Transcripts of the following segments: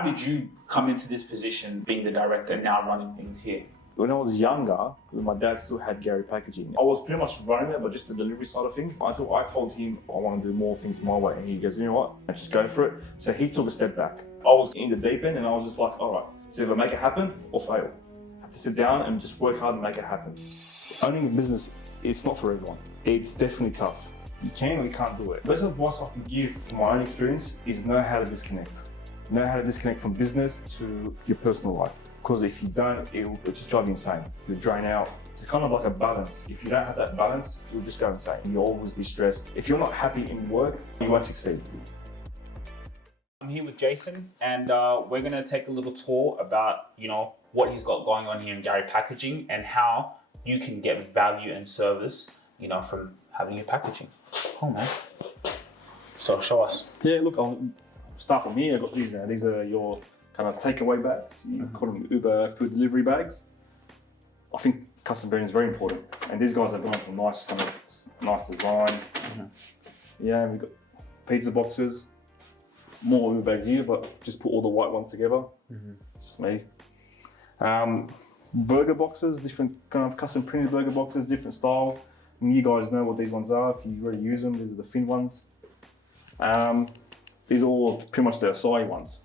how did you come into this position, being the director and now running things here? When I was younger, my dad still had Gary Packaging. I was pretty much running it, but just the delivery side of things. Until I told him I want to do more things my way. And he goes, you know what, just go for it. So he took a step back. I was in the deep end and I was just like, all right, so either make it happen or fail. I have to sit down and just work hard and make it happen. Owning a business, it's not for everyone. It's definitely tough. You can or you can't do it. Best advice I can give from my own experience is know how to disconnect. Know how to disconnect from business to your personal life. Because if you don't, it'll just drive you insane. You'll drain out. It's kind of like a balance. If you don't have that balance, you'll just go insane. You'll always be stressed. If you're not happy in work, you won't succeed. I'm here with Jason, and we're going to take a little tour about, what he's got going on here in Gary Packaging and how you can get value and service, from having your packaging. Oh man. So show us. Yeah, look, I'll start from here. I've got these now. These are your kind of takeaway bags. You call them Uber food delivery bags. I think custom branding is very important. And these guys are going for nice design. Yeah, we've got pizza boxes. More Uber bags here, but just put all the white ones together. It's me. Burger boxes, different kind of custom printed burger boxes, different style. And you guys know what these ones are if you already use them. These are the thin ones. These are all pretty much the Acai ones.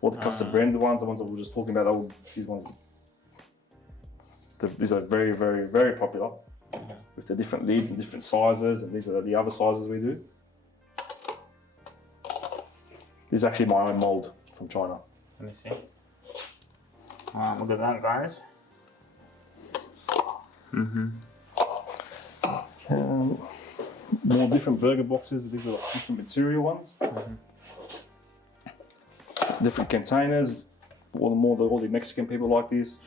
All the custom branded ones, the ones that we were just talking about, these ones. These are very, very, very popular with the different lids and different sizes, and these are the other sizes we do. This is actually my own mold from China. Let me see. Look at that, guys. More different burger boxes. These are like different material ones. Different containers. All the Mexican people like this.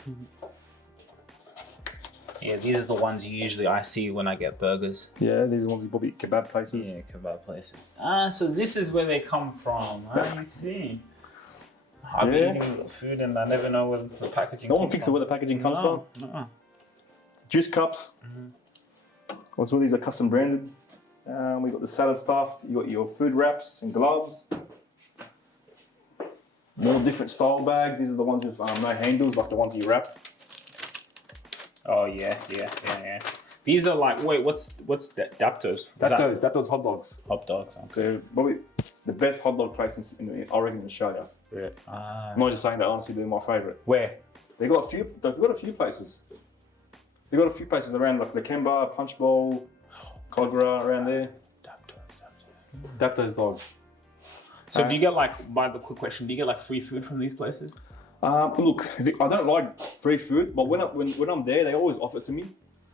Yeah, these are the ones I see when I get burgers. Yeah, these are the ones you probably eat kebab places. Yeah, kebab places. So this is where they come from. I see. I've been eating food and I never know where the packaging No one thinks of where the packaging comes from. Juice cups. Also, these are custom branded. We got the salad stuff. You got your food wraps and gloves. More different style bags. These are the ones with no handles, like the ones you wrap. Oh yeah. These are like, wait, what's that? Daptos? Daptos hot dogs. Hot dogs. Okay. They're probably the best hot dog place in Oregon and Australia. Yeah. I'm not just saying that, honestly, they're my favourite. Where? They've got a few places. They've got a few places around, like Lakemba, Punch Bowl, Cogra, around there. Daptos dogs. So do you get quick question, do you get free food from these places? Look, I don't like free food, but when I'm there, they always offer it to me.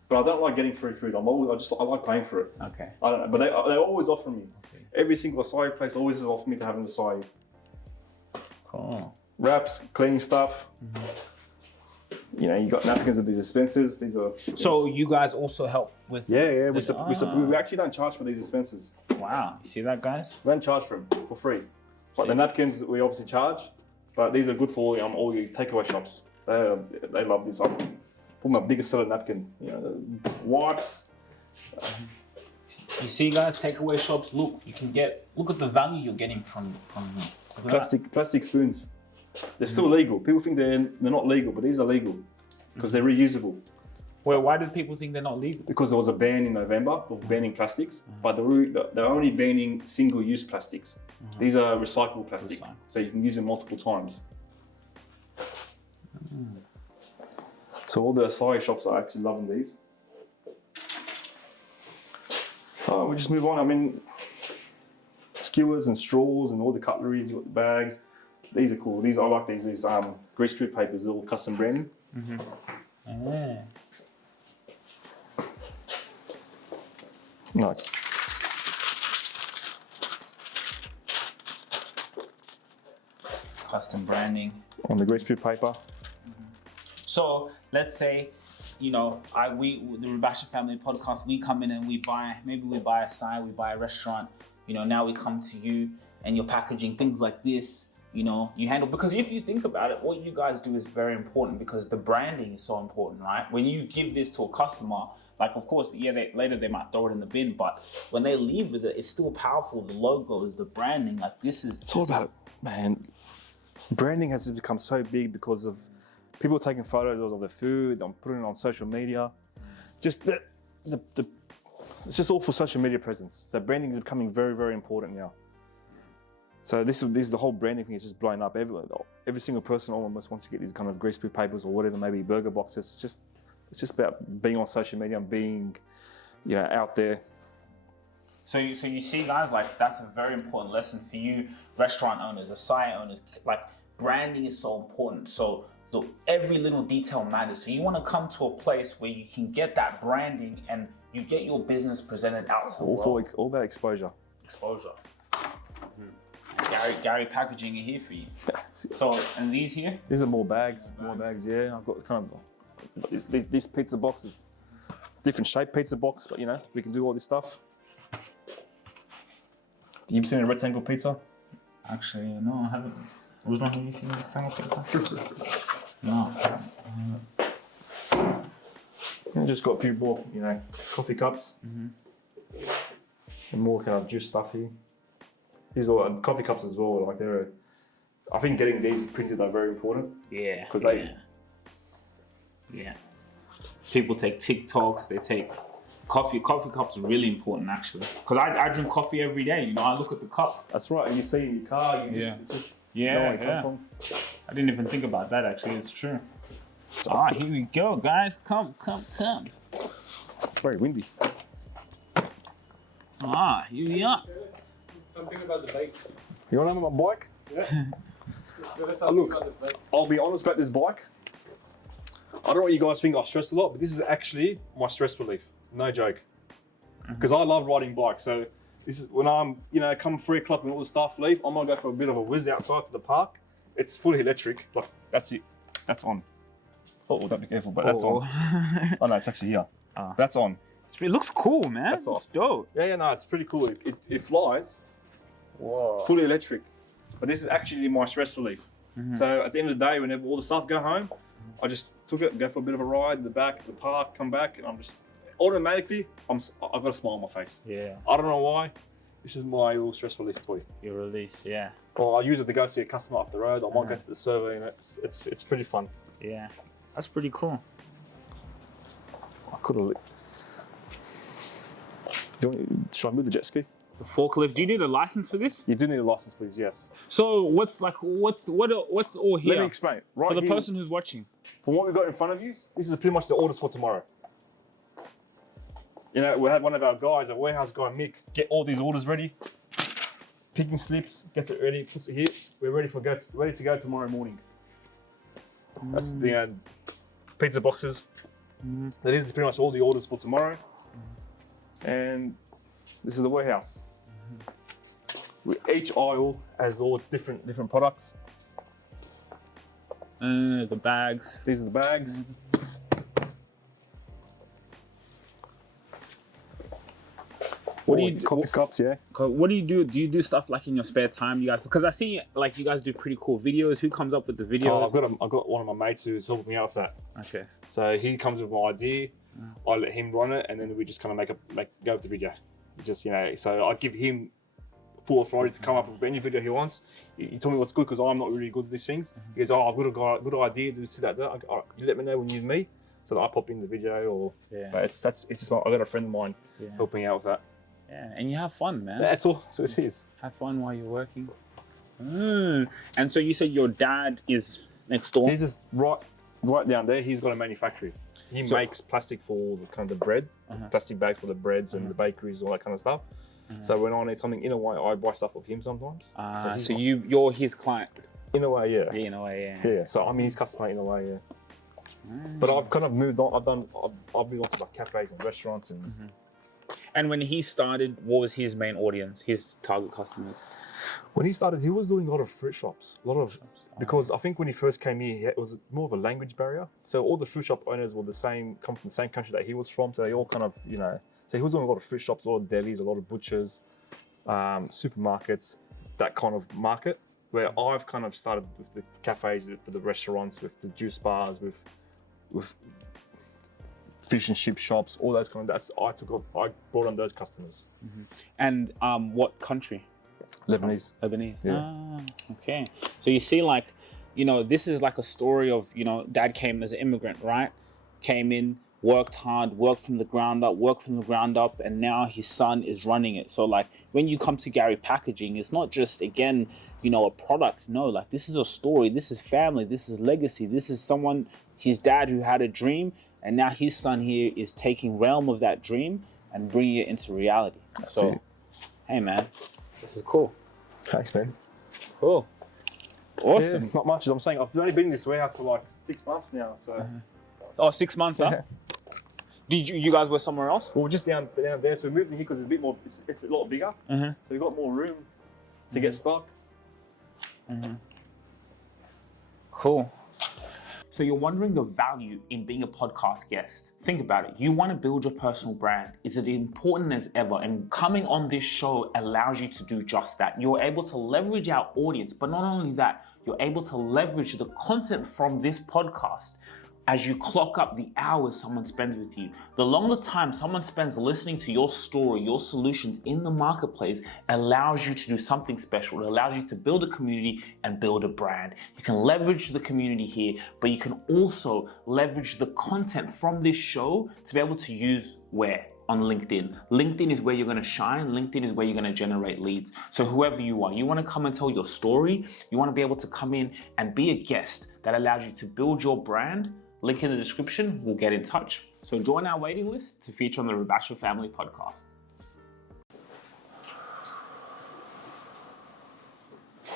But I don't like getting free food. I like paying for it. Okay. I don't know, but they always offer me. Okay. Every single acai place always has offered me to have an acai. Cool. Wraps, cleaning stuff. You got napkins with these dispensers. These are. So you guys also help with? Yeah. We actually don't charge for these dispensers. Wow, you see that, guys? We don't charge for them for free. But the napkins we obviously charge. But these are good for all your takeaway shops. They love this. Put my biggest seller napkin. Wipes. You see, guys, takeaway shops. Look at the value you're getting from plastic spoons. They're still legal. People think they're not legal, but these are legal because they're reusable. Well, why did people think they're not legal? Because there was a ban in November of banning plastics, but they're only banning single-use plastics. These are recyclable plastic, so you can use them multiple times. So all the acai shops are actually loving these. We just move on. I mean, skewers and straws and all the cutleries. You got the bags. These are cool. I like these. These greaseproof papers. They're all custom branded. No. Custom branding on the greaseproof paper. So let's say, the Rubasha Family Podcast, we come in and we buy Acai, we buy a restaurant. Now we come to you and you're packaging things like this. You handle, because if you think about it, what you guys do is very important because the branding is so important, right? When you give this to a customer, of course, later they might throw it in the bin, but when they leave with it, it's still powerful. The logos, the branding, It's all about, man, Branding has just become so big because of people taking photos of their food and putting it on social media. Just it's just all for social media presence. So branding is becoming very, very important now. So this is the whole branding thing is just blowing up. Every single person almost wants to get these kind of greaseproof papers or whatever, maybe burger boxes. It's just about being on social media and being, out there. So you see, guys, like that's a very important lesson for you, restaurant owners, acai owners. Like branding is so important. So every little detail matters. So you want to come to a place where you can get that branding and you get your business presented out to the world. All about exposure. Exposure. Gary packaging it here for you. So, and these here? These are more bags. More bags, yeah. I've got kind of these pizza boxes. Different shape pizza box, but we can do all this stuff. You've seen a rectangle pizza? Actually, no, I haven't. Have you seen a rectangle pizza? No. And just got a few more, coffee cups. And more kind of juice stuff here. These are coffee cups as well. Like I think getting these printed are very important. Yeah. Because yeah. People take TikToks. They take coffee. Coffee cups are really important actually. Because I drink coffee every day. I look at the cup. That's right. And you see in your car, it's just know where it comes from. I didn't even think about that actually. It's true. So, here we go, guys. Come. Very windy. Here we are. Something about the bike. You want to know my bike? Yeah. Look, I'll be honest about this bike. I don't know what you guys think I stress a lot, but this is actually my stress relief. No joke. Because I love riding bikes. So this is when I'm, come 3 o'clock when all the staff leave, I'm gonna go for a bit of a whiz outside to the park. It's fully electric. Like that's it. That's on. Oh, don't be careful, but that's on. Oh no, it's actually here. That's on. It looks cool, man. That's it's dope. Yeah, no, it's pretty cool. It flies. Whoa. Fully electric. But this is actually my stress relief. So at the end of the day, whenever all the staff go home, I just took it, go for a bit of a ride in the back of the park, come back, and I'm just automatically, I've got a smile on my face. Yeah. I don't know why. This is my little stress release toy. Your release, yeah. Or I use it to go see a customer off the road. I might go to the server, it's pretty fun. Yeah, that's pretty cool. I could have. Should I move the jet ski? The forklift. Do you need a license for this? You do need a license, please. Yes. So what's all here? Let me explain. Right for the here, person who's watching. from what we've got in front of you, this is pretty much the orders for tomorrow. We have one of our guys, a warehouse guy, Mick, get all these orders ready. Picking slips, gets it ready, puts it here. We're ready to go tomorrow morning. That's the pizza boxes. That is pretty much all the orders for tomorrow. And this is the warehouse. Each aisle has all its different products. The bags. These are the bags. What do you coffee cups? Yeah. What do you do? Do you do stuff like in your spare time, you guys? Because I see like you guys do pretty cool videos. Who comes up with the videos? Oh, I've got one of my mates who's helping me out with that. Okay. So he comes with my idea. I let him run it, and then we just kind of go with the video. Just so I give him full authority to come up with any video he wants. He told me what's good because I'm not really good at these things. He goes, I've got a good idea to do that. You let me know when you need me, so that I pop in the video. Or but it's just I got a friend of mine helping out with that. Yeah, and you have fun, man. That's all. So it is. Have fun while you're working. And so you said your dad is next door. He's just right down there. He's got a manufactury. He makes plastic for the kind of the bread, plastic bags for the breads and the bakeries, all that kind of stuff. So when I need something, in a way, I buy stuff off him sometimes. So you're his client. In a way, yeah. Yeah, in a way, yeah. Yeah. So I'm his customer in a way, yeah. But I've kind of moved on. I've moved on to like cafes and restaurants and. And when he started, what was his main audience, his target customers? When he started, he was doing a lot of fruit shops, because I think when he first came here, it was more of a language barrier. So all the fruit shop owners were come from the same country that he was from. So they all kind of, so he was doing a lot of fruit shops, a lot of delis, a lot of butchers, supermarkets, that kind of market. Where I've kind of started with the cafes, for the restaurants, with the juice bars, with fish and chip shops, all those kind of. I brought on those customers. And what country? Lebanese. Lebanese. Yeah. Okay. So you see, like you know, this is like a story of, you know, dad came as an immigrant, right? Came in, worked hard, worked from the ground up, and now his son is running it. So like when you come to Gary Packaging, it's not just, again, you know, a product. No, like this is a story, this is family, this is legacy, this is someone, his dad who had a dream, and now his son here is taking realm of that dream and bringing it into reality. That's so, it. hey man, this is cool. Thanks, man. Cool. Awesome. Yeah, it's not much, as I'm saying. I've only been in this warehouse for like 6 months now, so. Oh, 6 months, huh? Yeah. Did you guys were somewhere else? Well, we're just down there, so we moved in here because it's a bit more, it's a lot bigger. So we've got more room to get stock. Cool. So you're wondering the value in being a podcast guest. Think about it. You want to build your personal brand. Is it important as ever? And coming on this show allows you to do just that. You're able to leverage our audience, but not only that, you're able to leverage the content from this podcast as you clock up the hours someone spends with you. The longer time someone spends listening to your story, your solutions in the marketplace allows you to do something special. It allows you to build a community and build a brand. You can leverage the community here, but you can also leverage the content from this show to be able to use where? On LinkedIn. LinkedIn is where you're going to shine. LinkedIn is where you're going to generate leads. So whoever you are, you want to come and tell your story. You want to be able to come in and be a guest that allows you to build your brand. Link in the description, we'll get in touch. So join our waiting list to feature on the Rubasha Family Podcast.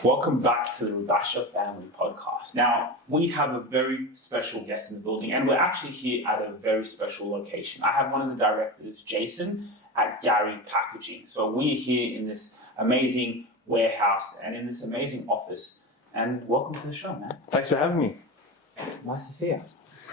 Welcome back to the Rubasha Family Podcast. Now, we have a very special guest in the building, and we're actually here at a very special location. I have one of the directors, Jason, at Gary Packaging. So we're here in this amazing warehouse and in this amazing office. And welcome to the show, man. Thanks for having me. Nice to see you.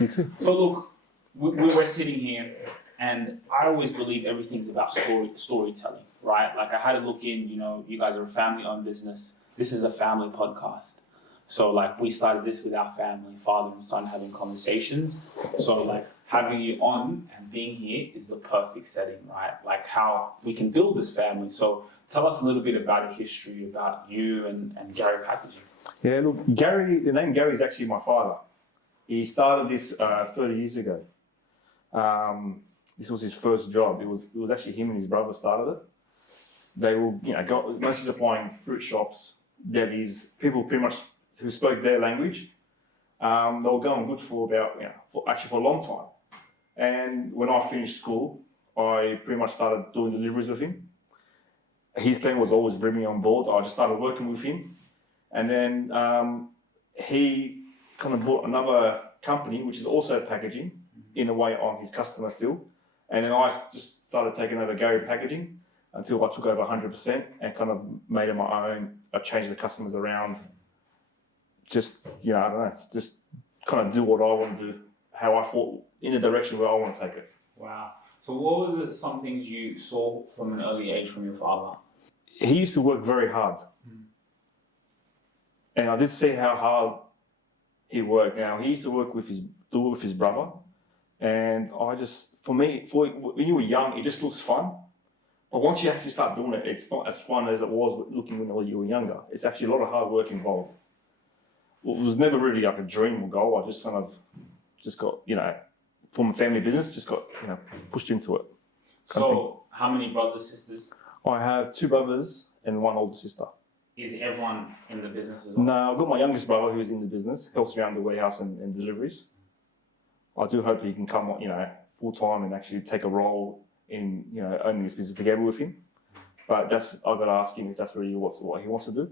You too. So look, we're sitting here, and I always believe everything's about storytelling, right? Like I had to look in, you know, you guys are a family-owned business. This is a family podcast. So like we started this with our family, father and son having conversations. So like having you on and being here is the perfect setting, right? Like how we can build this family. So tell us a little bit about a history about you and Gary Packaging. Yeah, look, Gary, the name Gary is actually my father. He started this 30 years ago. This was his first job. It was actually him and his brother started it. They will, you know, mostly supplying fruit shops, delis, people pretty much who spoke their language. They were going good for about, you know, for a long time. And when I finished school, I pretty much started doing deliveries with him. His plan was always bring me on board. I just started working with him. And then he kind of bought another company, which is also packaging, in a way I'm his customer still. And then I just started taking over Gary Packaging until I took over 100% and kind of made it my own. I changed the customers around. Just, you know, I don't know, just kind of do what I want to do, how I thought, in the direction where I want to take it. Wow. So what were some things you saw from an early age from your father? He used to work very hard. And I did see how hard he worked. Now, he used to do it with his brother. And I just, for me, when you were young, it just looks fun. But once you actually start doing it, it's not as fun as it was looking when you were younger. It's actually a lot of hard work involved. It was never really like a dream or goal. I just kind of got, you know, from a family business, just got, you know, pushed into it. So, how many brothers, sisters? I have 2 brothers and 1 older sister. Is everyone in the business as well? No, I've got my youngest brother who's in the business, helps around the warehouse and deliveries. I do hope that he can come, you know, full time and actually take a role in, you know, owning this business together with him. But I've got to ask him if that's really what he wants to do.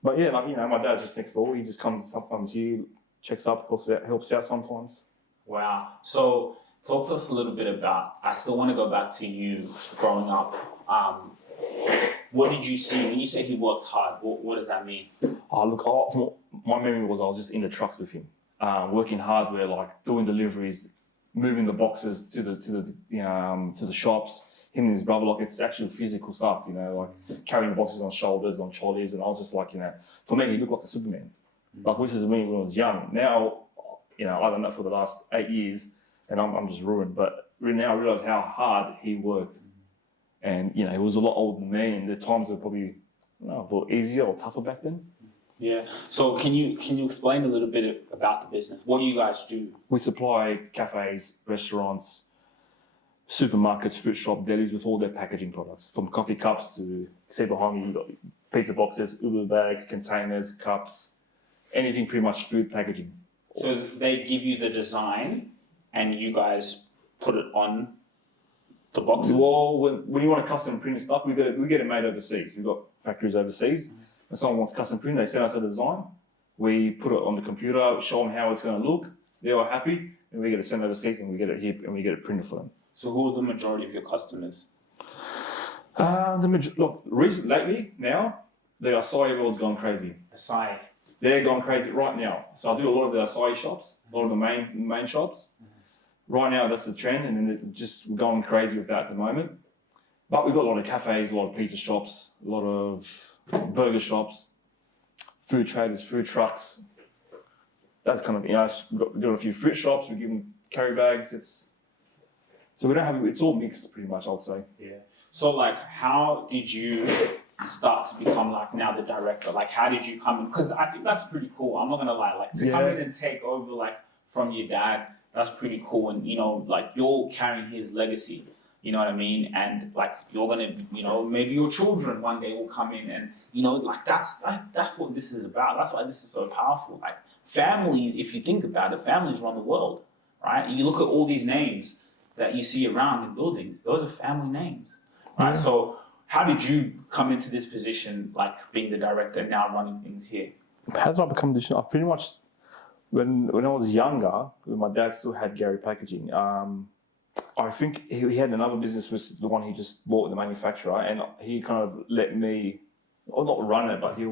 But yeah, like, you know, my dad's just next door. He just comes sometimes here, checks up, helps out sometimes. Wow. So talk to us a little bit about, I still want to go back to you growing up. What did you see when you say he worked hard? What does that mean? Oh, look, my memory was I was just in the trucks with him, working hardware, like doing deliveries, moving the boxes to the shops. Him and his brother, like it's actual physical stuff, you know, like carrying the boxes on shoulders, on trolleys, and I was just like, you know, for me, he looked like a Superman. Like, which is me when I was young. Now, you know, I don't know for the last 8 years, and I'm just ruined. But now I realise how hard he worked. And, you know, he was a lot older than me, and the times were probably, I don't know, easier or tougher back then. Yeah. So can you explain a little bit about the business? What do you guys do? We supply cafes, restaurants, supermarkets, fruit shop, delis with all their packaging products, from coffee cups to, say behind me, you've got pizza boxes, Uber bags, containers, cups, anything pretty much food packaging. So they give you the design, and you guys put it on the boxes. Well, when you want a custom printed stuff, we get it made overseas. We've got factories overseas. When someone wants custom print, they send us a design. We put it on the computer, show them how it's going to look. They're all happy, and we get it sent overseas, and we get it here, and we get it printed for them. So who are the majority of your customers? Lately, now, the acai world's gone crazy. Acai. They're gone crazy right now. So I do a lot of the acai shops, a lot of the main shops. Right now, that's the trend, and then they're just going crazy with that at the moment. But we've got a lot of cafes, a lot of pizza shops, a lot of burger shops, food traders, food trucks. That's kind of, we've got a few fruit shops, we give them carry bags. So we don't have, it's all mixed pretty much, I would say. Yeah. So like, how did you start to become like now the director? Like, how did you come in? Because I think that's pretty cool. I'm not gonna lie, like to come in and take over like from your dad, that's pretty cool. And like you're carrying his legacy. You know what I mean? And like you're gonna, maybe your children one day will come in and like that's what this is about. That's why this is so powerful. Like families, if you think about it, families run the world, right? And you look at all these names that you see around in buildings, those are family names, right? Yeah. So how did you come into this position, like being the director and now running things here? How did I become this? I pretty much, when I was younger, when my dad still had Gary Packaging, I think he had another business, was the one he just bought, the manufacturer, and he kind of let me, or not run it, but he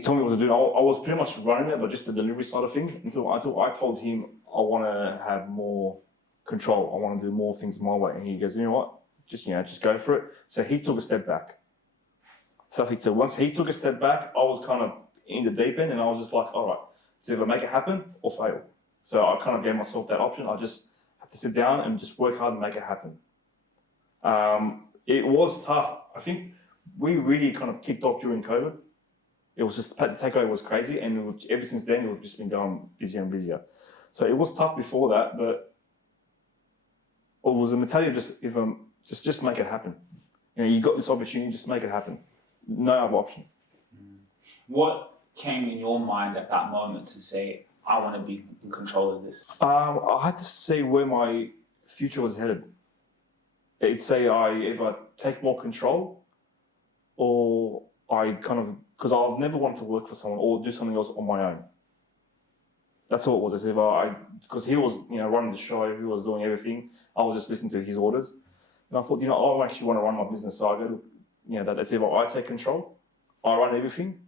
told me what to do. I was pretty much running it, but just the delivery side of things, until I told him I want to have more control. I want to do more things my way. And he goes, you know what, just go for it. So he took a step back. So I think, so once he took a step back, I was kind of in the deep end, and I was just like, all right, it's either make it happen or fail. So I kind of gave myself that option. I just had to sit down and just work hard and make it happen. It was tough. I think we really kind of kicked off during COVID. It was just, the takeover was crazy, and ever since then, we've just been going busier and busier. So it was tough before that, but it was a mentality of just make it happen. You got this opportunity, just make it happen. No other option. What came in your mind at that moment to say, I want to be in control of this? I had to see where my future was headed. It'd say I either take more control, or I kind of, because I've never wanted to work for someone or do something else on my own. That's all it was. As if because he was, running the show, he was doing everything. I was just listening to his orders, and I thought, I actually want to run my business. So I go, that's either I take control, I run everything,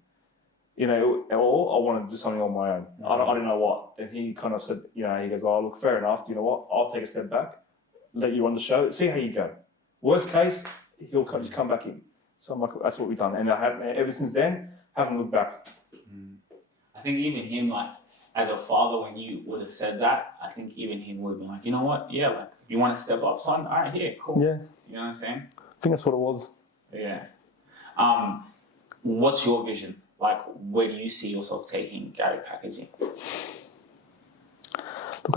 or I want to do something on my own. Mm-hmm. I don't know what. And he kind of said, he goes, oh, look, fair enough. You know what? I'll take a step back, let you run the show, see how you go. Worst case, he'll just come back in. So I'm like, that's what we've done. And ever since then, haven't looked back. I think even him, like, as a father, when you would have said that, I think even him would have been like, you know what? Yeah, like, you want to step up, son? All right, here, cool. Yeah. You know what I'm saying? I think that's what it was. Yeah. What's your vision? Like, where do you see yourself taking Gary Packaging? Look,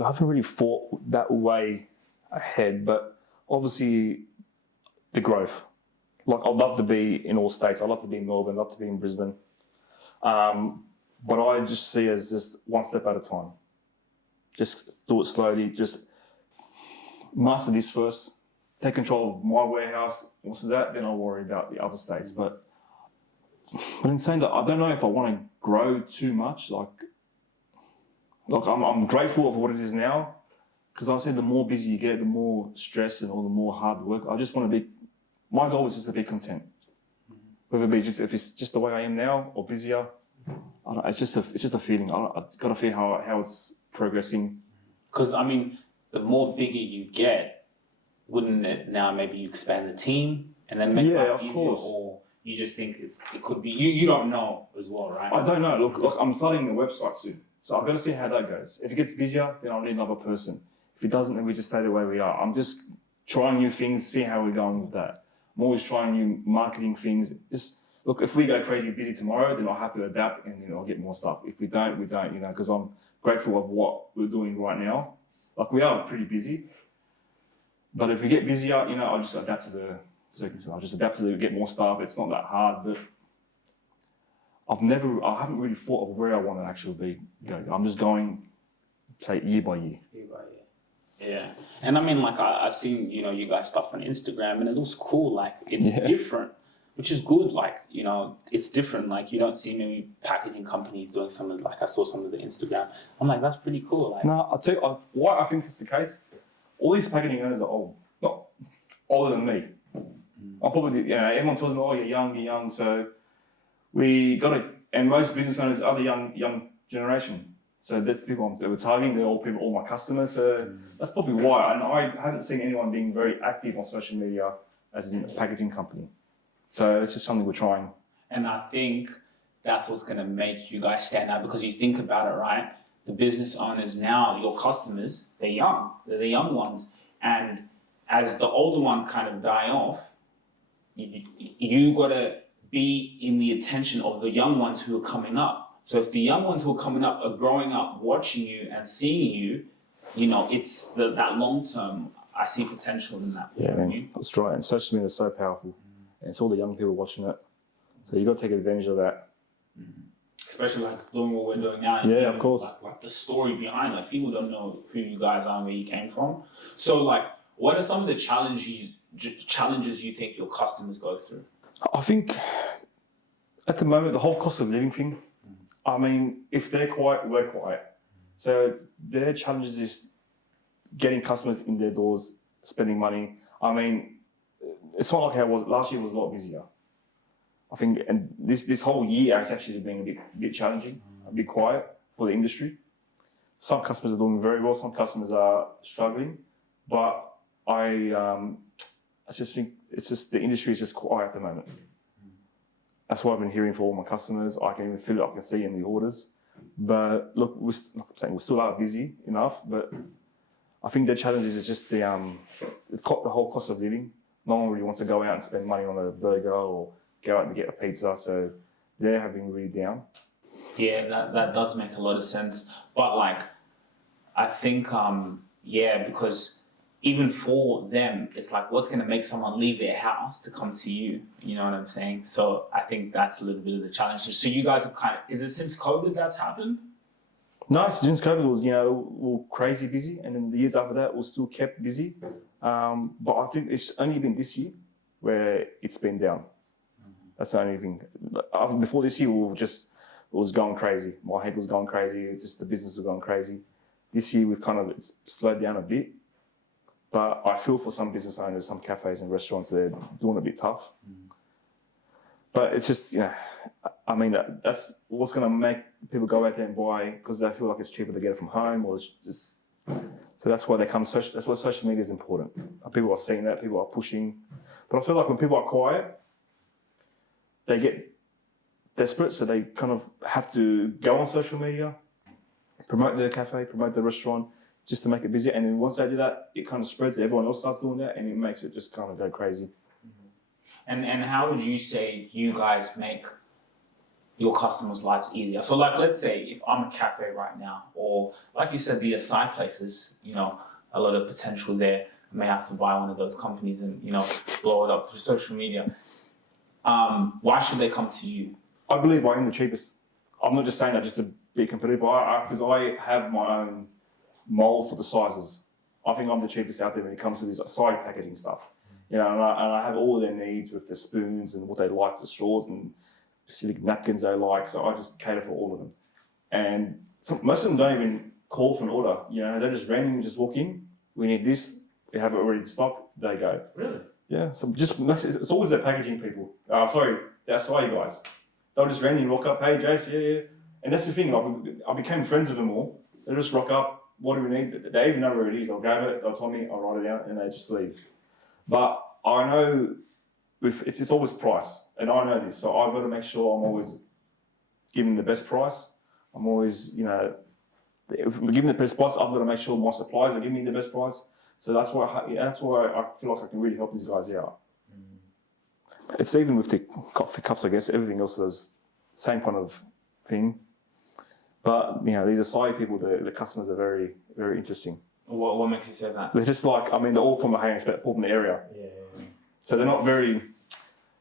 I haven't really thought that way ahead, but obviously the growth. Like, I'd love to be in all states. I'd love to be in Melbourne. I'd love to be in Brisbane. But I just see it as just one step at a time. Just do it slowly. Just master this first. Take control of my warehouse. Once that, then I'll worry about the other states. But in saying that, I don't know if I want to grow too much. Like I'm grateful of what it is now, because I said the more busy you get, the more stress and all the more hard work. I just want to be. My goal is just to be content. Whether it be if it's just the way I am now or busier, it's just a feeling. I've got to feel how it's progressing. Because the more bigger you get, wouldn't it now maybe you expand the team and then make life easier? Course. Or you just think it could be you don't know as well, right? I don't know. Look, I'm starting a website soon, so I've got to see how that goes. If it gets busier, then I'll need another person. If it doesn't, then we just stay the way we are. I'm just trying new things, see how we're going with that. I'm always trying new marketing things. look, if we go crazy busy tomorrow, then I'll have to adapt and then I'll get more stuff. If we don't, we don't, you know, because I'm grateful of what we're doing right now. Like we are pretty busy, but if we get busier, you know, I'll just adapt to the circumstances. I'll just adapt to get more stuff. It's not that hard, but I haven't really thought of where I want to actually go. I'm just going, say, year by year. Yeah, and I mean, like I've seen, you know, you guys stuff on Instagram, and it looks cool. Like it's different, which is good. Like, you know, it's different. Like you don't see many packaging companies doing something. Like I saw some of the Instagram. I'm like, that's pretty cool. Like, No, I'll tell you why I think it's the case. All these packaging owners are old, not older than me. I'm probably, you know, everyone tells me, oh, you're young. So we got to, and most business owners are the young generation. So that's the people we're targeting. They're all my customers. So that's probably why. And I haven't seen anyone being very active on social media as in a packaging company. So it's just something we're trying. and I think that's what's going to make you guys stand out, because you think about it, right? The business owners now, your customers, they're young. They're the young ones, and as the older ones kind of die off, you got to be in the attention of the young ones who are coming up. So if the young ones who are coming up are growing up, watching you and seeing you, you know, it's that long term. I see potential in that. Yeah, man, that's right. And social media is so powerful, and it's all the young people watching it. So you got to take advantage of that. Especially like doing what we're doing now. Yeah, of course. Like the story behind, like people don't know who you guys are and where you came from. So like, what are some of the challenges you think your customers go through? I think at the moment, the whole cost of living thing, I mean, if they're quiet, we're quiet. So their challenges is getting customers in their doors, spending money. I mean, it's not like how it was last year. Was a lot busier. I think, and this whole year has actually been a bit challenging, a bit quiet for the industry. Some customers are doing very well. Some customers are struggling, but I just think it's just the industry is just quiet at the moment. That's what I've been hearing for all my customers. I can even feel it. I can see in the orders. But look, like I'm saying, we still are busy enough. But I think the challenge is just the whole cost of living. No one really wants to go out and spend money on a burger or go out and get a pizza. So they have been really down. Yeah, that does make a lot of sense. But like, I think because even for them, it's like, what's going to make someone leave their house to come to you? You know what I'm saying? So I think that's a little bit of the challenge. So you guys have is it since COVID that's happened? No, since COVID was, we were crazy busy. And then the years after that, we still kept busy. But I think it's only been this year where it's been down. That's the only thing. Before this year, it was going crazy. My head was going crazy. Just the business was going crazy. This year, it's slowed down a bit. But I feel for some business owners, some cafes and restaurants, they're doing a bit tough. But it's just, I mean, that's what's going to make people go out there and buy, because they feel like it's cheaper to get it from home, or it's just. So that's why they come. That's why social media is important. People are seeing that. People are pushing. But I feel like when people are quiet, they get desperate, so they kind of have to go on social media, promote their cafe, promote their restaurant, just to make it busy. And then once they do that, it kind of spreads. Everyone else starts doing that, and it makes it just kind of go crazy. And how would you say you guys make your customers' lives easier? So like, let's say if I'm a cafe right now, or like you said, the Acai places, a lot of potential there. I may have to buy one of those companies and, blow it up through social media. Why should they come to you? I believe I am the cheapest. I'm not just saying that just to be competitive, because I have my own mold for the sizes. I think I'm the cheapest out there when it comes to this side packaging stuff. And I have all of their needs with the spoons and what they like, the straws and specific napkins they like. So I just cater for all of them. And most of them don't even call for an order. They just randomly just walk in. We need this. We have it already stocked. They go. Really? Yeah. So it's always the packaging people. The Acai guys. They'll just randomly rock up. Hey, Jace, yeah. And that's the thing. I became friends with them all. They just rock up. What do we need? They even know where it is. I'll grab it. They'll tell me. I'll write it down, and they just leave. But I know it's always price, and I know this, so I've got to make sure I'm always giving the best price. I'm always, if we're giving the best price, I've got to make sure my suppliers are giving me the best price. So that's why I feel like I can really help these guys out. It's even with the coffee cups, I guess. Everything else is same kind of thing. But these Acai people, the customers are very, very interesting. What makes you say that? They're just like, they're all from the area. Yeah. So they're not very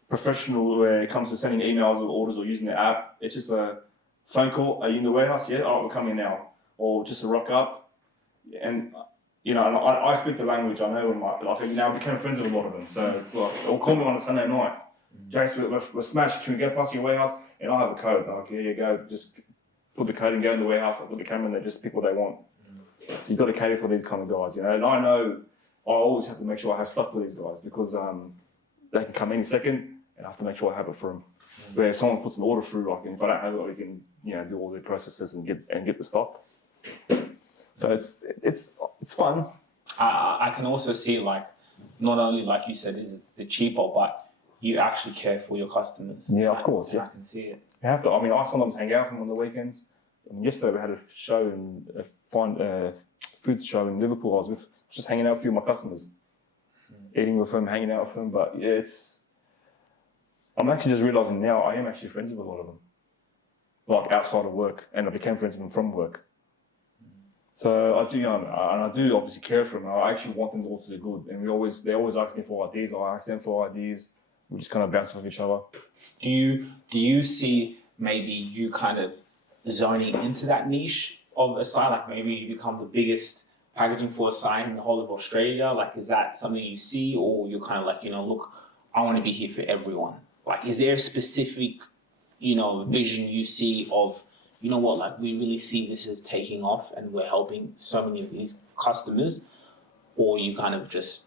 professional when it comes to sending emails or orders or using the app. It's just a phone call. Are you in the warehouse? Yeah. All right, we're coming now. Or just a rock up. And I speak the language. I know, I became friends with a lot of them. So it's like, they'll call me on a Sunday night. Jace, we're smashed. Can we go past your warehouse? And I have a code. I'm like, here you go. Just put the code and go in the warehouse. I put the camera in there. Just pick what they want. So you've got to cater for these kind of guys, And I know I always have to make sure I have stuff for these guys because they can come any second, and I have to make sure I have it for them. Where if someone puts an order through, if I don't have it, we can do all the processes and get the stock. So it's fun. I can also see not only like you said is the cheaper, but you actually care for your customers. Yeah, of course. Yeah, I can see it. You have to. I sometimes hang out with them on the weekends. Yesterday we had a show food show in Liverpool. I was just hanging out with a few of my customers, eating with them, hanging out with them. But yeah, I'm actually just realising now I am actually friends with a lot of them, like outside of work, and I became friends with them from work. So I do, and I do obviously care for them. I actually want them all to do good, and they always ask me for ideas. I ask them for ideas. We just kind of bounce off each other. Do you see maybe you kind of zoning into that niche of Acai? Like maybe you become the biggest packaging for Acai in the whole of Australia? Like, is that something you see, or you're kind of like, look, I want to be here for everyone? Like, is there a specific, vision you see of, we really see this as taking off and we're helping so many of these customers, or you kind of just...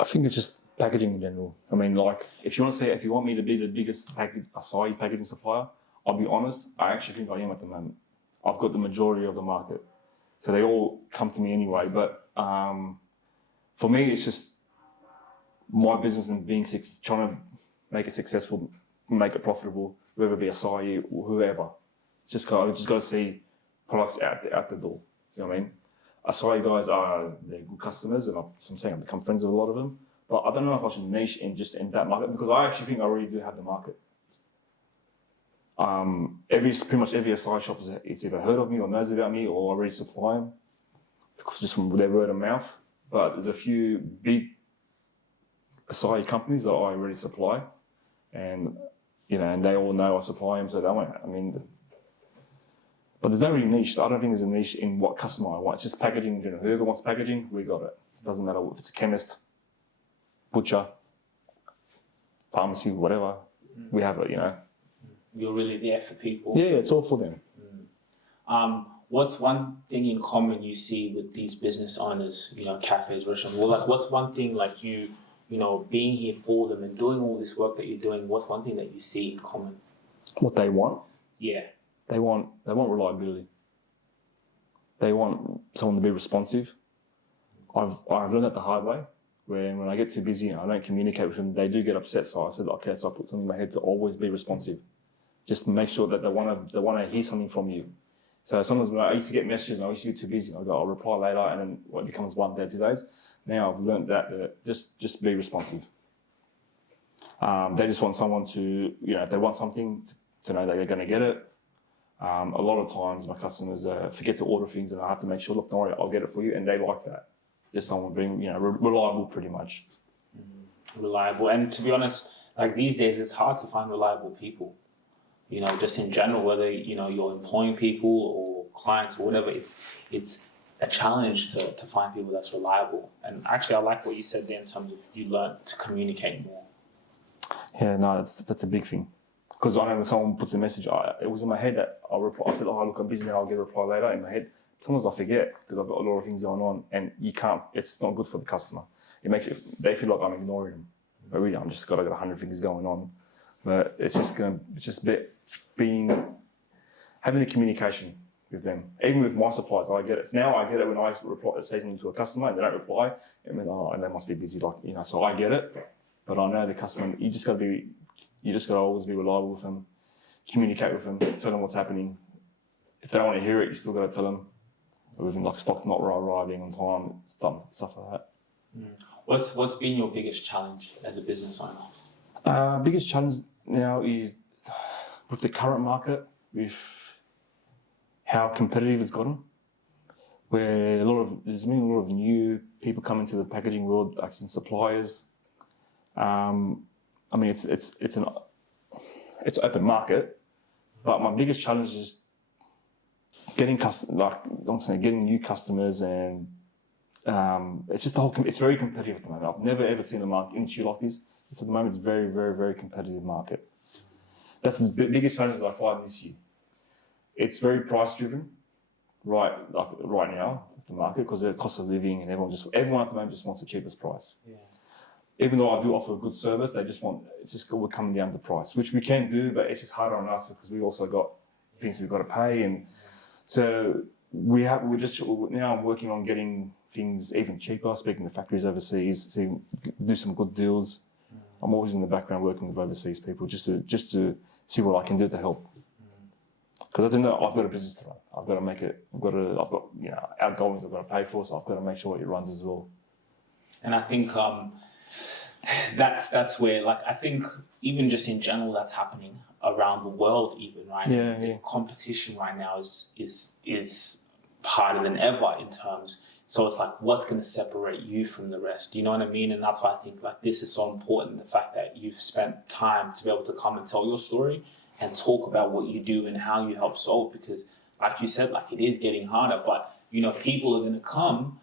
I think it's just packaging in general. If you want me to be the biggest Acai packaging supplier, I'll be honest, I actually think I am at the moment. I've got the majority of the market. So they all come to me anyway. But for me, it's just my business and trying to make it successful, make it profitable, whether it be Acai or whoever. I just got to see products out the door. You know what I mean? Acai guys they're good customers, and I'm saying I've become friends with a lot of them. But I don't know if I should niche in that market because I actually think I already do have the market. Pretty much every Acai shop it's either heard of me or knows about me or already supply them because just from their word of mouth. But there's a few big Acai companies that I already supply, and and they all know I supply them, so they won't. But there's no really niche. I don't think there's a niche in what customer I want. It's just packaging in general. Whoever wants packaging, we got it. It doesn't matter if it's a chemist, butcher, pharmacy, whatever. We have it. You're really there for people. Yeah, it's all for them. What's one thing in common you see with these business owners, cafes, restaurants? Well, what's one thing being here for them and doing all this work that you're doing, what's one thing that you see in common? What they want? Yeah. They want reliability. They want someone to be responsive. I've learned that the hard way. When I get too busy and I don't communicate with them, they do get upset. So I said, okay, so I put something in my head to always be responsive. Just make sure that they want to hear something from you. So sometimes when I used to get messages and I used to be too busy, I'll reply later, and then it becomes 1 day, 2 days. Now I've learned that just be responsive. They just want someone to, if they want something, to know that they're going to get it. A lot of times my customers forget to order things, and I have to make sure, look, don't worry, I'll get it for you, and they like that. Just someone being, reliable, pretty much. Reliable, and to be honest, these days it's hard to find reliable people. Just in general, whether you're employing people or clients or whatever, it's a challenge to find people that's reliable. And actually, I like what you said there in terms of you learn to communicate more. Yeah, no, that's a big thing. Because I know when someone puts a message, it was in my head that I'll reply. I said, oh, look, I'm busy now, I'll get a reply later. In my head, sometimes I forget because I've got a lot of things going on, and you can't. It's not good for the customer. They feel like I'm ignoring them, but really, I'm just got 100 things going on. But it's just having the communication with them. Even with my suppliers, I get it. Now I get it when I say something to a customer and they don't reply, and they must be busy, so I get it. But I know the customer, you just got to always be reliable with them, communicate with them, tell them what's happening. If they don't want to hear it, you still got to tell them. With stock not arriving on time, stuff like that. What's been your biggest challenge as a business owner? Biggest challenge now is with the current market, with how competitive it's gotten, where there's been a lot of new people coming to the packaging world, like in suppliers. I mean, it's an open market, but my biggest challenge is getting getting new customers, and it's just it's very competitive at the moment. I've never ever seen a market industry like this. At the moment, it's very, very, very competitive market. That's the biggest challenge that I find this year. It's very price driven, right now, of the market, because of the cost of living, and everyone at the moment just wants the cheapest price. Yeah. Even though I do offer a good service, we're coming down to the price, which we can do, but it's just harder on us because we also got things we've got to pay, and so now I'm working on getting things even cheaper, speaking to factories overseas, do some good deals. I'm always in the background working with overseas people just to see what I can do to help. Because I don't know, I've got a business to run. I've got to make it. I've got outgoings I've got to pay for, so I've got to make sure it runs as well. And I think that's where, like, I think even just in general that's happening around the world, even, right? Yeah. The competition right now is harder than ever in terms. So it's like, what's going to separate you from the rest? Do you know what I mean? And that's why I think like this is so important. The fact that you've spent time to be able to come and tell your story and talk about what you do and how you help solve. Because, like you said, like it is getting harder. But people are going to come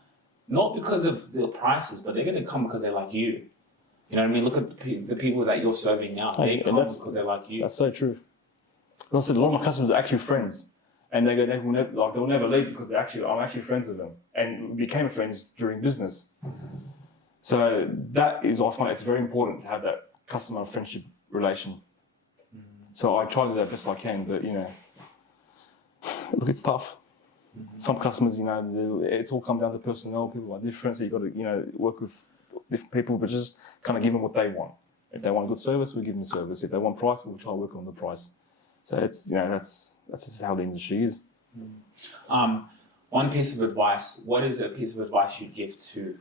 not because of the prices, but they're going to come because they like you. You know what I mean? Look at the people that you're serving now. They come because they like you. That's so true. As I said, a lot of my customers are actually friends, and they'll never leave because I'm actually friends with them, and we became friends during business. So I find it's very important to have that customer friendship relation. So I try to do that best I can, but look, it's tough. Some customers, it's all come down to personnel. People are different, so you've got to work with different people, but just kind of give them what they want. If they want a good service, we give them the service. If they want price, we'll try to work on the price. So it's that's just how the industry is. One piece of advice. What is a piece of advice you'd give to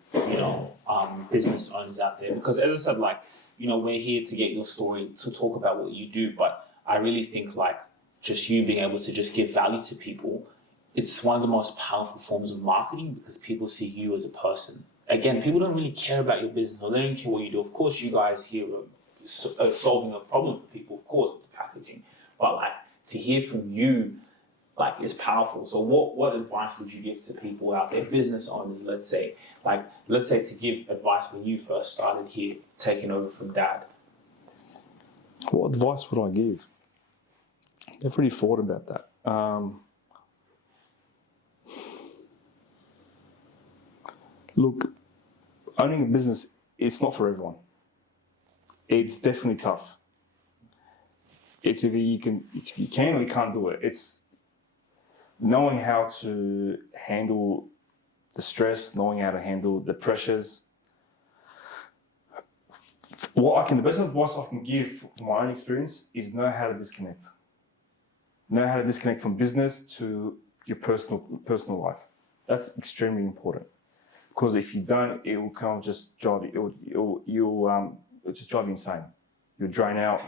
business owners out there? Because as I said, we're here to get your story, to talk about what you do, but I really think just you being able to just give value to people, it's one of the most powerful forms of marketing because people see you as a person. Again, people don't really care about your business or they don't care what you do. Of course, you guys here are solving a problem for people, of course, with the packaging. But to hear from you, is powerful. So what advice would you give to people out there, business owners, let's say to give advice when you first started here, taking over from Dad? What advice would I give? I've really thought about that. Look, owning a business, it's not for everyone. It's definitely tough. It's if you can or you can't do it. It's knowing how to handle the stress, knowing how to handle the pressures. The best advice I can give from my own experience is know how to disconnect. Know how to disconnect from business to your personal life. That's extremely important. Because if you don't, it will kind of just drive you. It'll just drive you insane. You'll drain out.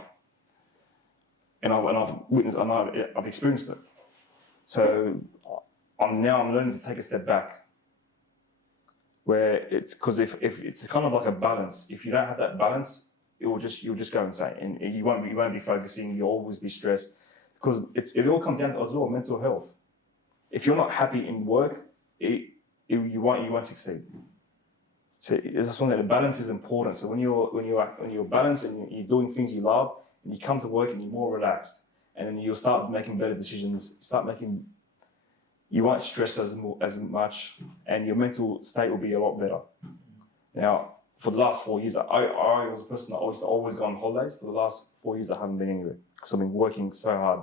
And I've experienced it. So I'm learning to take a step back. Where it's because if it's kind of like a balance. If you don't have that balance, you'll just go insane, and you won't be focusing. You'll always be stressed because it all comes down to as well mental health. If you're not happy in work, you won't succeed. So that's one that the balance is important. So when you're balanced and you're doing things you love, and you come to work and you're more relaxed, and then you'll start making better decisions. You won't stress as much, and your mental state will be a lot better. Now, for the last 4 years, I was a person that always go on holidays. For the last 4 years, I haven't been anywhere because I've been working so hard,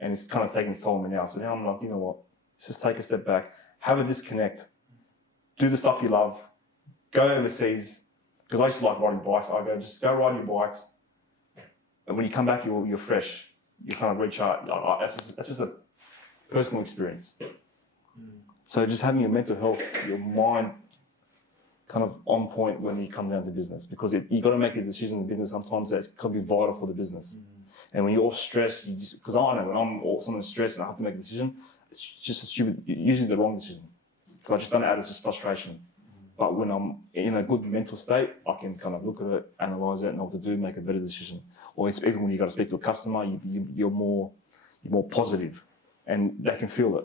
and it's kind of taking its toll on me now. So now I'm like, you know what? Let's just take a step back, have a disconnect, do the stuff you love, go overseas. Because I used to like riding bikes. Just go ride your bikes, and when you come back, you're fresh. You kind of recharge. That's just a personal experience. So just having your mental health, your mind kind of on point when you come down to business, because you got to make these decisions in business sometimes that can be vital for the business. And when you're all stressed, because I know when I'm someone's stressed and I have to make a decision, it's just a stupid, usually the wrong decision. Because I just done it out of just frustration. But when I'm in a good mental state, I can kind of look at it, analyze it, know what to do, make a better decision. Or it's, even when you got to speak to a customer, you're more positive, and they can feel it.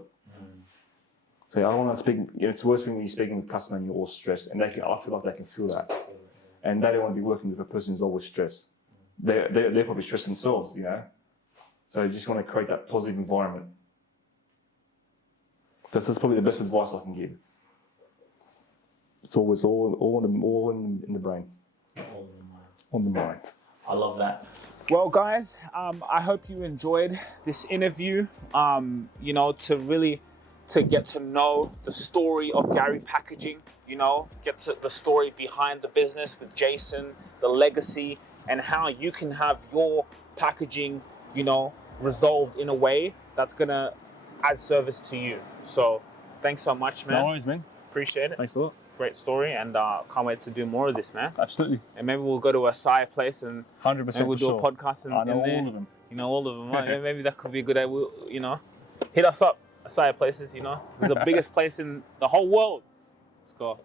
So I don't want to speak. It's worse when you're speaking with a customer and you're all stressed, and I feel like they can feel that, and they don't want to be working with a person who's always stressed. They're probably stressed themselves, So you just want to create that positive environment. That's probably the best advice I can give. It's always all in the brain, on the mind. I love that. Well, guys, I hope you enjoyed this interview. To get to know the story of Gary Packaging, get to the story behind the business with Jason, the legacy, and how you can have your packaging, resolved in a way that's gonna add service to you. So thanks so much, man. No worries, man. Appreciate it. Thanks a lot. Great story, and can't wait to do more of this, man. Absolutely. And maybe we'll go to a Acai place and 100%. maybe we'll do a podcast I know in there. all of them. You know all of them, right? Maybe that could be a good idea. Hit us up, Acai places. It's the biggest place in the whole world. Let's go.